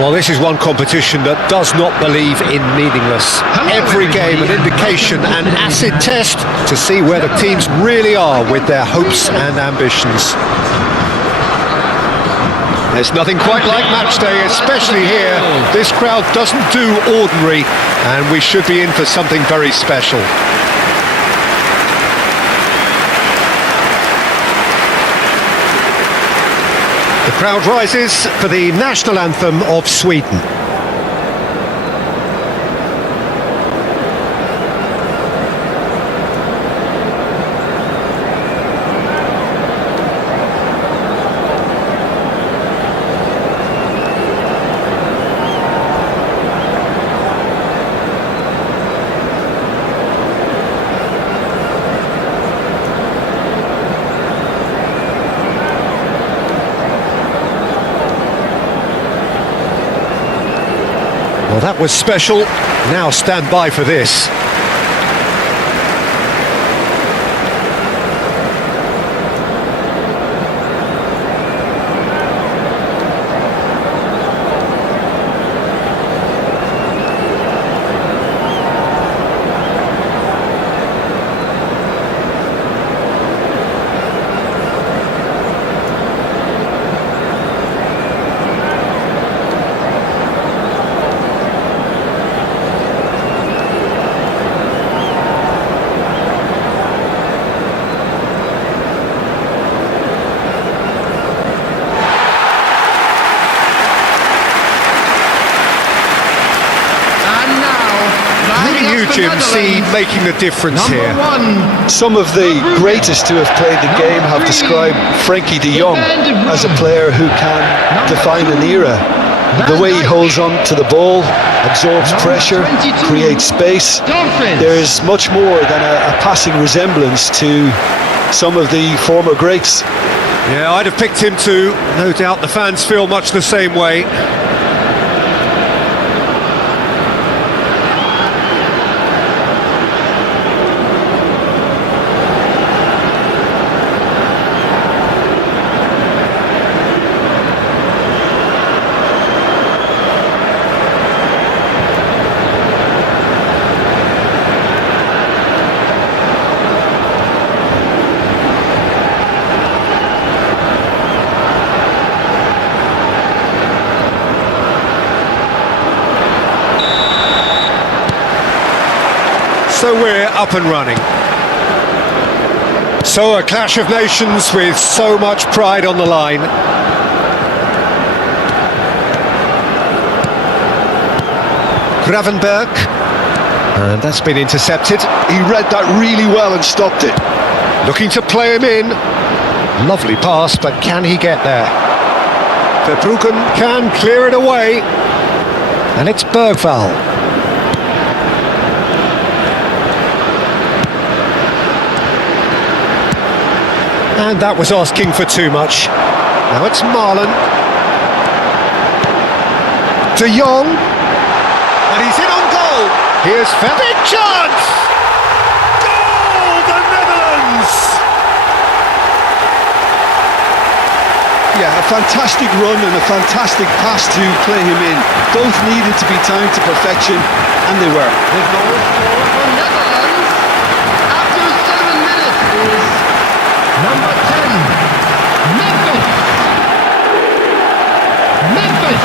Well, this is one competition that does not believe in meaningless. Every game an indication, an acid test to see where the teams really are with their hopes and ambitions. There's nothing quite like match day, especially here. This crowd doesn't do ordinary, and we should be in for something very special. The crowd rises for the national anthem of Sweden. Well, that was special. Now stand by for this. Jim, see making the difference here. Some of the greatest who have played the game have described Frenkie de Jong as a player who can define an era. The way he holds on to the ball, absorbs pressure, creates space. There's much more than a passing resemblance to some of the former greats. Yeah, I'd have picked him too. No doubt the fans feel much the same way. So we're up and running. So a clash of nations with so much pride on the line. Gravenberg, and that's been intercepted. He read that really well and stopped it. Looking to play him in. Lovely pass, but can he get there? Verbruggen can clear it away. And it's Bergvall. And that was asking for too much. Now it's Marlon. De Jong. And he's in on goal. Here's big chance! Goal, the Netherlands! Yeah, a fantastic run and a fantastic pass to play him in. Both needed to be timed to perfection, and they were. The goal for Netherlands after 7 minutes is number 10, Memphis. Memphis.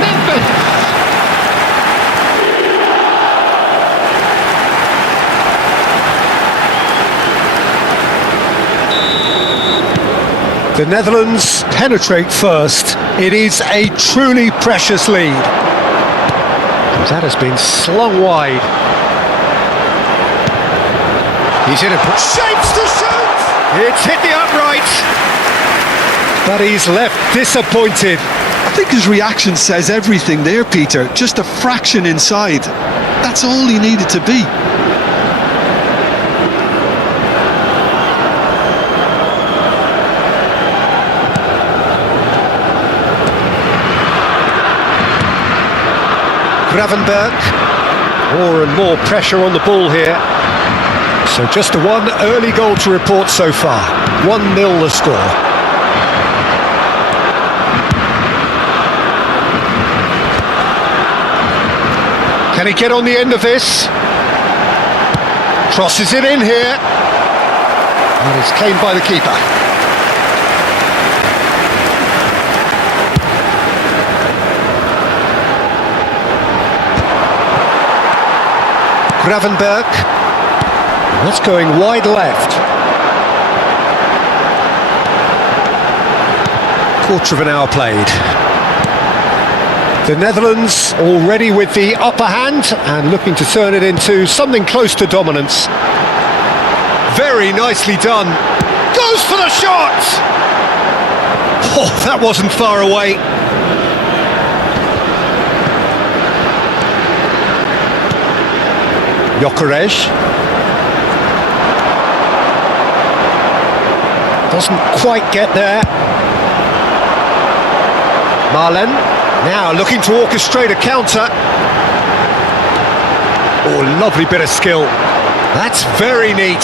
Memphis. The Netherlands penetrate first. It is a truly precious lead. That has been slung wide. He's in a shapes to shoot! It's hit the upright. But he's left disappointed. I think his reaction says everything there, Peter. Just a fraction inside. That's all he needed to be. Gravenberg. More and more pressure on the ball here. So just one early goal to report so far. 1-0 the score. Can he get on the end of this? Crosses it in here. And it's claimed by the keeper. Gravenberg. That's going wide left. Quarter of an hour played. The Netherlands already with the upper hand and looking to turn it into something close to dominance. Very nicely done. Goes for the shot! Oh, that wasn't far away. Gyökeres. Doesn't quite get there. Marlen. Now looking to orchestrate a counter. Oh, lovely bit of skill. That's very neat.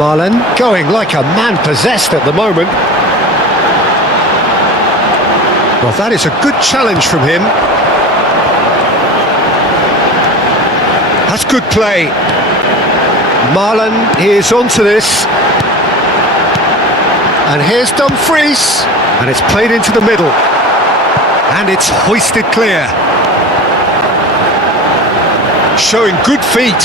Marlen going like a man possessed at the moment. Well, that is a good challenge from him. That's good play. Marlen is onto this. And here's Dumfries. And it's played into the middle. And it's hoisted clear. Showing good feet.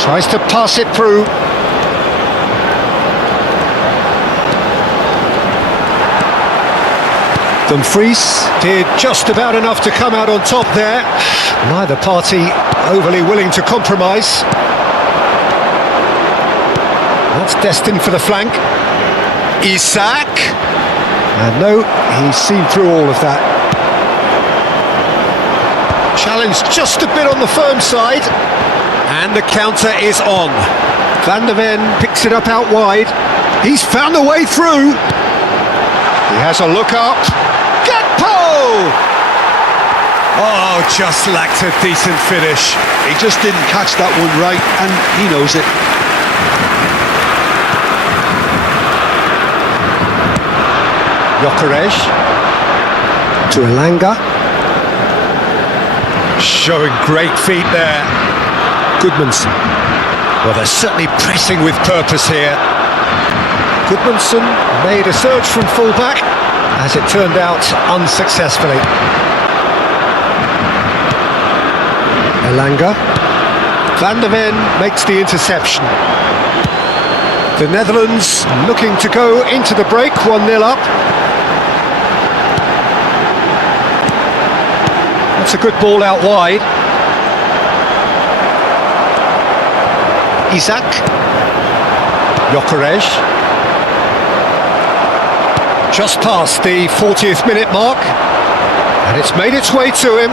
Tries to pass it through. Dumfries did just about enough to come out on top there. Neither party overly willing to compromise. That's destined for the flank. Isak. And no, he's seen through all of that. Challenge just a bit on the firm side. And the counter is on. Van der Ven picks it up out wide. He's found a way through. He has a look up. Gakpo! Oh, just lacked a decent finish. He just didn't catch that one right, and he knows it. Gyökeres to Elanga. Showing great feet there. Goodmanson. Well, they're certainly pressing with purpose here. Goodmanson made a surge from fullback, as it turned out unsuccessfully. Elanga. Van der Ven makes the interception. The Netherlands looking to go into the break, 1-0 up. That's a good ball out wide. Isak. Gyökeres. Just past the 40th minute mark. And it's made its way to him.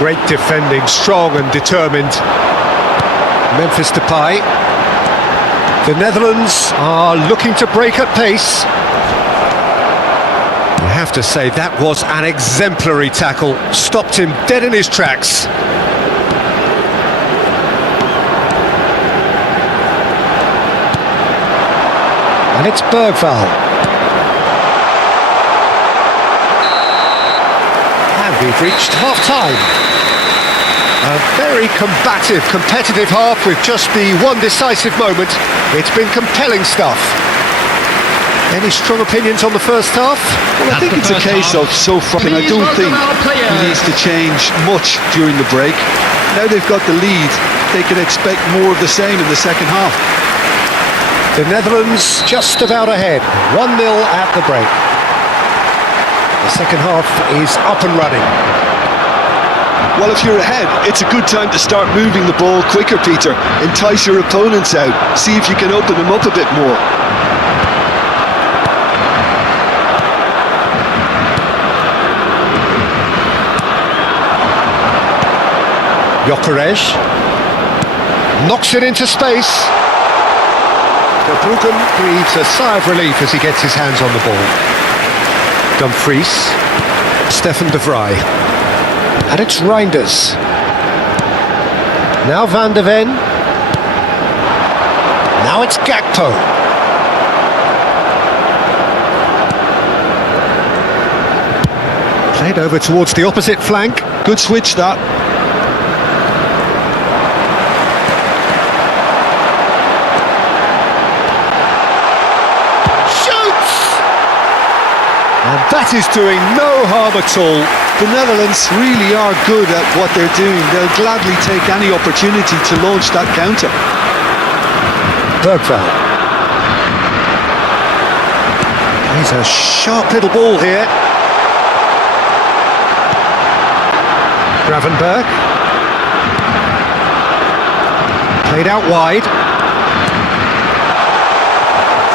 Great defending, strong and determined. Memphis Depay. The Netherlands are looking to break at pace. I have to say, that was an exemplary tackle. Stopped him dead in his tracks. And it's Bergvall. And we've reached half-time. A very combative, competitive half with just the one decisive moment. It's been compelling stuff. Any strong opinions on the first half? Well, I think it's a case of so far, and I don't think he needs to change much during the break. Now they've got the lead, they can expect more of the same in the second half. The Netherlands just about ahead, 1-0 at the break. The second half is up and running. Well, if you're ahead, it's a good time to start moving the ball quicker, Peter. Entice your opponents out, see if you can open them up a bit more. Gyökeres knocks it into space. Verbruggen breathes a sigh of relief as he gets his hands on the ball. Dumfries, Stefan de Vrij, and it's Reinders. Now Van der Ven. Now it's Gakpo. Played over towards the opposite flank. Good switch, that. Shoots! And that is doing no harm at all. The Netherlands really are good at what they're doing. They'll gladly take any opportunity to launch that counter. Bergvall. He's a sharp little ball here. Gravenberg. Played out wide.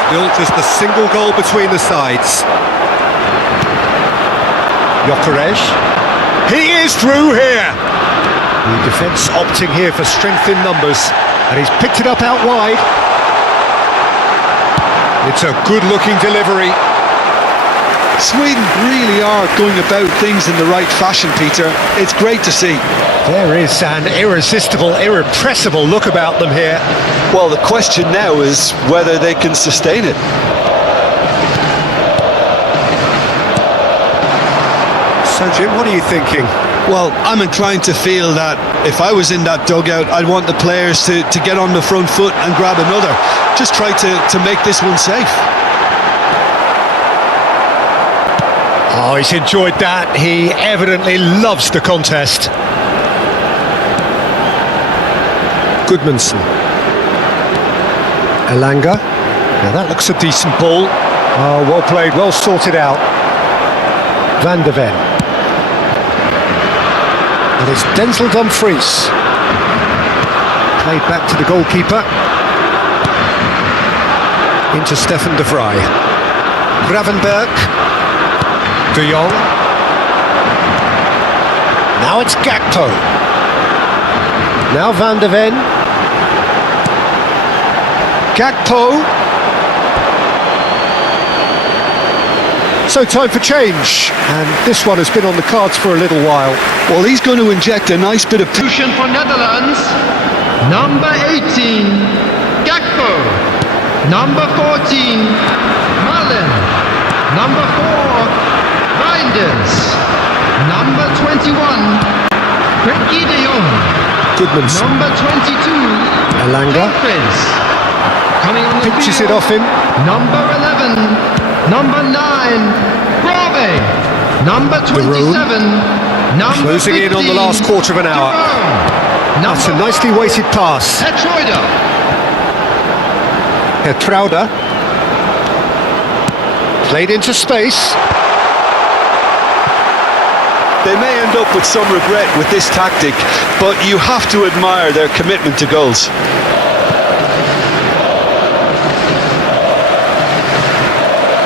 Still just a single goal between the sides. Gyökeres. He is through here. The defence opting here for strength in numbers, and he's picked it up out wide. It's a good-looking delivery. Sweden really are going about things in the right fashion, Peter. It's great to see. There is an irresistible, irrepressible look about them here. Well, the question now is whether they can sustain it. So, Jim, what are you thinking? Well, I'm inclined to feel that if I was in that dugout, I'd want the players to get on the front foot and grab another. Just try to make this one safe. Oh, he's enjoyed that. He evidently loves the contest. Goodmanson. Elanga. Now that looks a decent ball. Oh, well played, well sorted out. Van de Ven. And it's Denzel Dumfries. Played back to the goalkeeper. Into Stefan de Vrij. Gravenberg. De Jong. Now it's Gakpo. Now Van de Ven. Gakpo. So time for change, and this one has been on the cards for a little while. Well, he's going to inject a nice bit of... Substitution for Netherlands. Number 18, Gakpo. Number 14, Malen. Number 4, Reinders. Number 21, Frenkie de Jong. Goodmanson. Number 22, Elanga. Dumfries. Coming on the Pinches field. it off him. Number 11, number 9, Grave. Number 27, number Closing 15, in on the last quarter of an hour. That's a nicely weighted pass. Petroida. Petrauda. Played into space. They may end up with some regret with this tactic, but you have to admire their commitment to goals.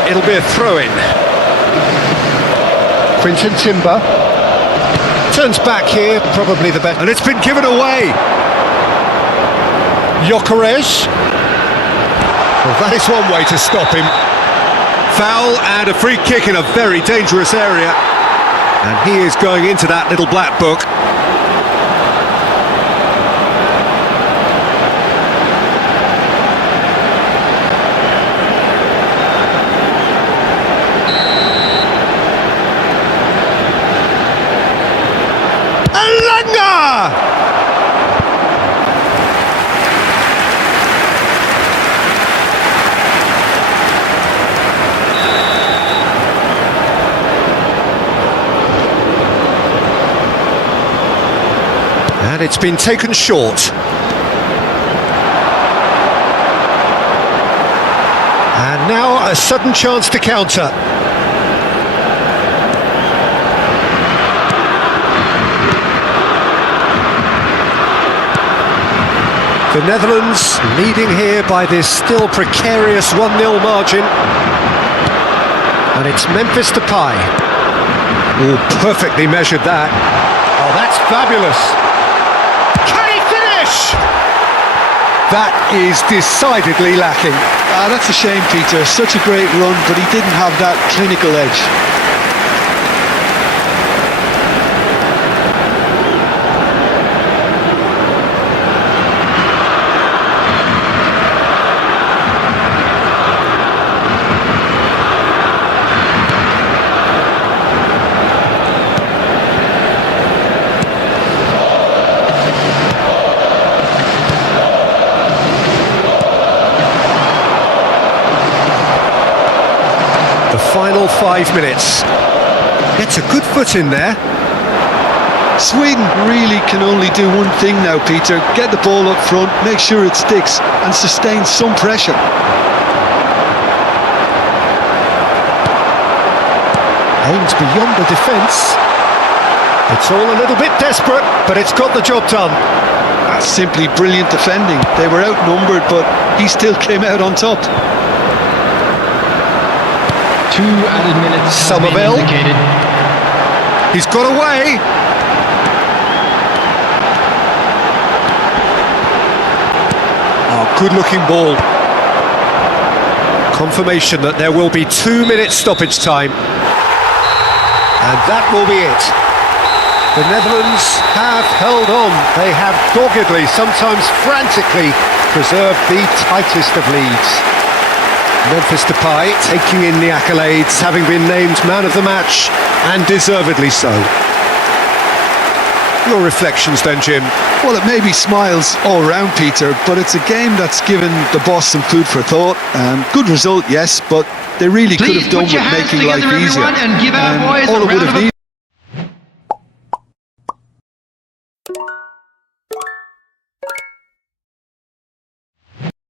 It'll be a throw-in. Quinton Timber turns back here, probably the best, and it's been given away. Gyökeres. Well, that is one way to stop him. Foul and a free kick in a very dangerous area, and he is going into that little black book. And it's been taken short. And now a sudden chance to counter. The Netherlands leading here by this still precarious 1-0 margin. And it's Memphis Depay. Oh, perfectly measured that. Oh, that's fabulous. Can he finish? That is decidedly lacking. That's a shame, Peter. Such a great run, but he didn't have that clinical edge. final 5 minutes. Gets a good foot in there. Sweden really can only do one thing now, Peter. Get the ball up front, make sure it sticks and sustain some pressure. Aims beyond the defence. It's all a little bit desperate, but it's got the job done. That's simply brilliant defending. They were outnumbered, but he still came out on top. 2 added minutes have been Somerville. indicated. He's got away. Oh, good-looking ball. Confirmation that there will be 2 minutes stoppage time. And that will be it. The Netherlands have held on. They have doggedly, sometimes frantically, preserved the tightest of leads. Memphis Depay taking in the accolades, having been named man of the match, and deservedly so. Your reflections then, Jim? Well, it may be smiles all round, Peter, but it's a game that's given the boss some food for thought. Good result, yes, but they really could Please have done put your with hands making life together, easier. everyone, and give our boys all a it would round have of needed